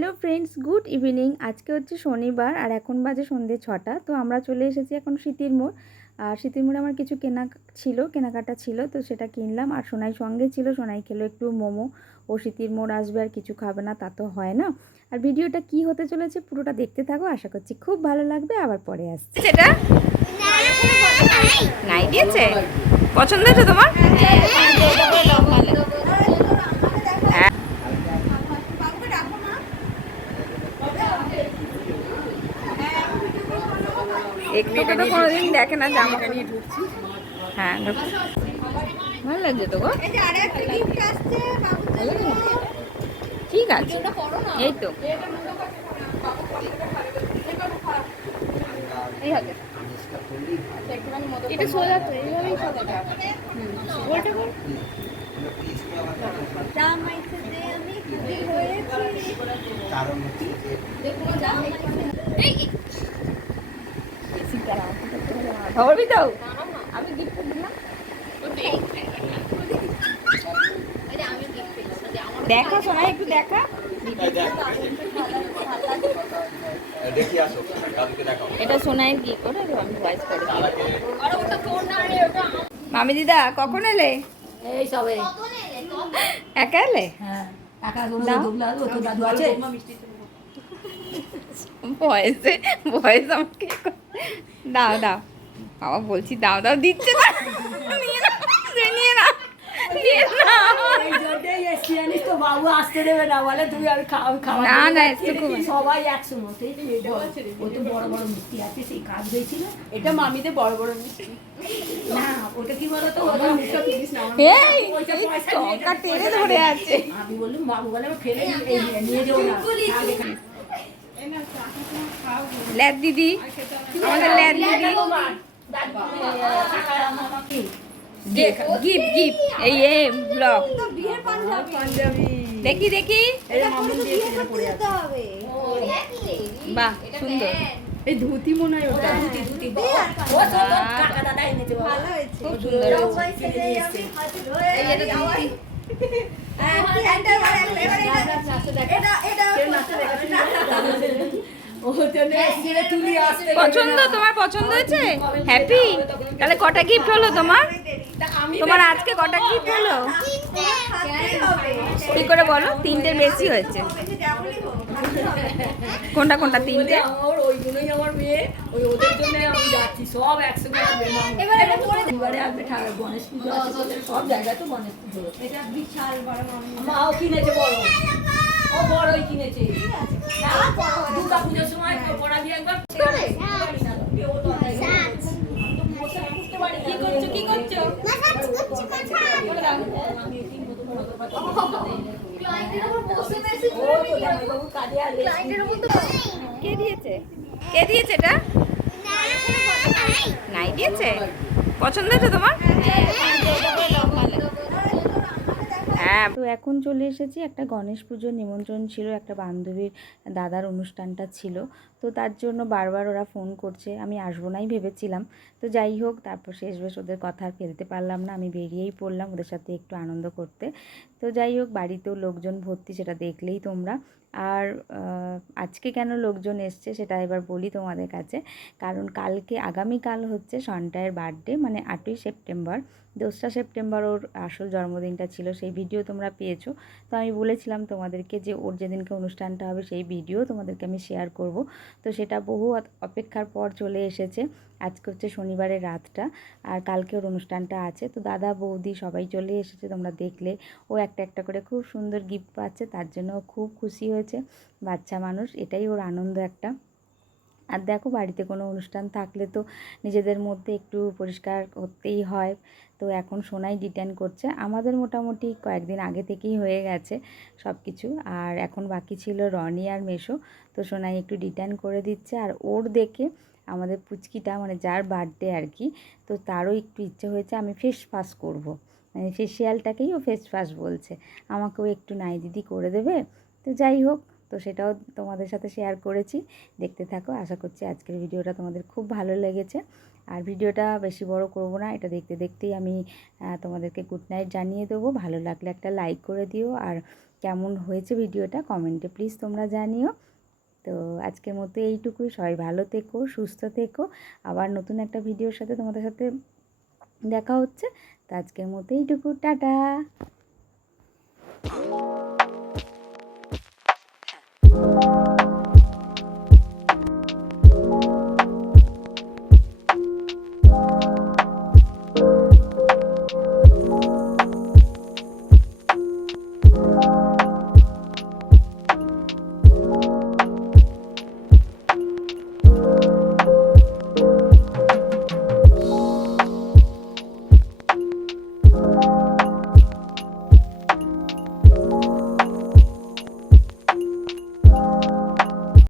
Hello friends, good evening. আজকে হচ্ছে শনিবার আর এখন বাজে সন্ধ্যে 6টা। তো আমরা চলে এসেছি এখন স্মৃতির মোড়। আর স্মৃতির মোড়ে আমার কিছু কেনাকাটা ছিল, তো সেটা কিনলাম। আর সোনাই সঙ্গে ছিল, সোনাই খেলো একটু মোমো। ও স্মৃতির মোড় আসবে আর কিছু খাবে না, তা তো হয় না। আর ভিডিওটা কি হতে চলেছে পুরোটা দেখতে থাকো, আশা করছি খুব ভালো লাগবে। আবার পরে আসছে। সেটা নাই দিয়েছে, পছন্দ হয়েছে তোমার? হ্যাঁ, একটু তো কোনোদিন দেখে না জামা নিয়ে ঢুকছি। হ্যাঁ, ভালো লাগছে তো গো। ঠিক আছে, এই তো এই হবে। এটা সোজা তো, এইভাবেই সোজা। বলটা বল। খবর তো আমি গিফট দিলাম। দেখা শোনা একটু দেখা। এটা সোনাইয়ের কি করে আমি ভয়েস করে মামি দিদা কখন এলে? এই সবে একা এলে? হ্যাঁ একা দাদু আছে। ভয়েসে ভয়েস আমাকে দাও দাও বাবা, বলছি দাও দাও, দিচ্ছে না। নিয়ে নাও, নিয়ে নাও, নিয়ে নাও। এই জন্যই এসছি জানিস তো, বাবু আসতে দেবে না, বলে তুমি আমি খাওয়া না না, একটু সবাই একসঙ্গে। ও তো বড় বড় মিষ্টি আছে, সেই কাজ হয়েছিল। এটা মামিদের বড় বড় মিষ্টি না ওটা কি বলতো, এই টঙ্কা টেনে ধরে আছে। আমি বললাম বাবু বলে ফেলে নিয়ে যাও না। ল্যাদ দিদি, আমাদের ল্যাদ দিদি গিফট গিফট এই ব্লগ দেখি দেখি। বাহ, সুন্দর। এই ধুতি মনে হয় ওটা ধুতি কাকা দাদা এনেছে, ভালো হয়েছে, খুব সুন্দর পছন্দ। তোমার পছন্দ হয়েছে? হ্যাপি। তাহলে কটা গিফট হলো তোমার? তোমার আজকে কটা গিফট হলো কি করে বলো? তিনটের বেশি হয়েছে। কোনটা কোনটা? তিনটে। ওইগুলোই আমার মেয়ে, ওই ওদের জন্য আমি যাচ্ছি, সব একসঙ্গে এবারে আসবে গণেশ পুজো আছে, সব জায়গায় তো গণেশ পুজো। এটা বিশাল বড় মাও কিনেছে, বড় ও বড়ই কিনেছে। দুর্গা পুজোর সময় পড়া দিয়ে একবার কি করছো কি করছো? কে দিয়েছে? কে দিয়েছে এটা? নাই দিয়েছে, পছন্দ হয়েছে তোমার? হ্যাঁ। তো এখন চলে এসেছি, একটা গণেশ পুজোর নিমন্ত্রণ ছিল, একটা বান্ধবীর দাদার অনুষ্ঠানটা ছিল। তো তার জন্য বারবার ওরা ফোন করছে, আমি আসবো নাই ভেবেছিলাম। তো যাই হোক, তারপর শেষমেশ ওদের কথা আর ফেলতে পারলাম না, আমি বেরিয়েই পড়লাম ওদের সাথে একটু আনন্দ করতে। তো যাই হোক, বাড়িতেও লোকজন ভর্তি, সেটা দেখলেই তোমরা। আর আজকে কেন লোকজন এসছে সেটা এবার বলি তোমাদের কাছে। কারণ আগামীকাল হচ্ছে সন্টায়ের বার্থডে, মানে 8ই সেপ্টেম্বর। 2রা সেপ্টেম্বর ওর আসল জন্মদিনটা ছিল, সেই ভিডিও তোমরা পেয়েছো। তো আমি বলেছিলাম তোমাদেরকে যে ওর যেদিনকে অনুষ্ঠানটা হবে সেই ভিডিও তোমাদেরকে আমি শেয়ার করব। তো সেটা বহু অপেক্ষার পর চলে এসেছে। আজকে হচ্ছে শনিবারের রাতটা, আর কালকে ওর অনুষ্ঠানটা আছে। তো দাদা বৌদি সবাই চলে এসেছে, তোমরা দেখলে। ও একটা একটা করে খুব সুন্দর গিফট পাচ্ছে, তার জন্য খুব খুশি হয়েছে। বাচ্চা মানুষ, এটাই ওর আনন্দ একটা। আর দেখো, বাড়িতে কোনো অনুষ্ঠান থাকলে তো নিজেদের মধ্যে একটু পরিষ্কার করতেই হয়। তো এখন সোনাই ডিটেন করছে, আমাদের মোটামুটি কয়েকদিন আগে থেকেই হয়ে গেছে সব কিছু। আর এখন বাকি ছিল রনি আর মেশো। তো সোনাই একটু ডিটেন করে দিচ্ছে। আর ওর দেখে আমাদের পুচকিটা, মানে যার বার্থডে আর কি, তো তারও একটু ইচ্ছে হয়েছে আমি ফেস ওয়াশ করবো, মানে ফেসিয়ালটাকেই ও ফেস ওয়াশ বলছে। আমাকেও একটু নাই দিদি করে দেবে? তো যাই হোক, তো সেটাও তোমাদের সাথে শেয়ার করেছি, দেখতে থাকো। আশা করছি আজকের ভিডিওটা তোমাদের খুব ভালো লেগেছে। আর ভিডিওটা বেশি বড় করব না, এটা দেখতে দেখতেই আমি তোমাদেরকে গুড নাইট জানিয়ে দেবো। ভালো লাগলে একটা লাইক করে দিও, আর কেমন হয়েছে ভিডিওটা কমেন্টে প্লিজ তোমরা জানিও। তো আজকের মতো এইটুকুই, সবাই ভালো থেকো, সুস্থ থেকো, আবার নতুন একটা ভিডিওর সাথে তোমাদের সাথে দেখা হচ্ছে। তো আজকের মতো এইটুকু, টাটা।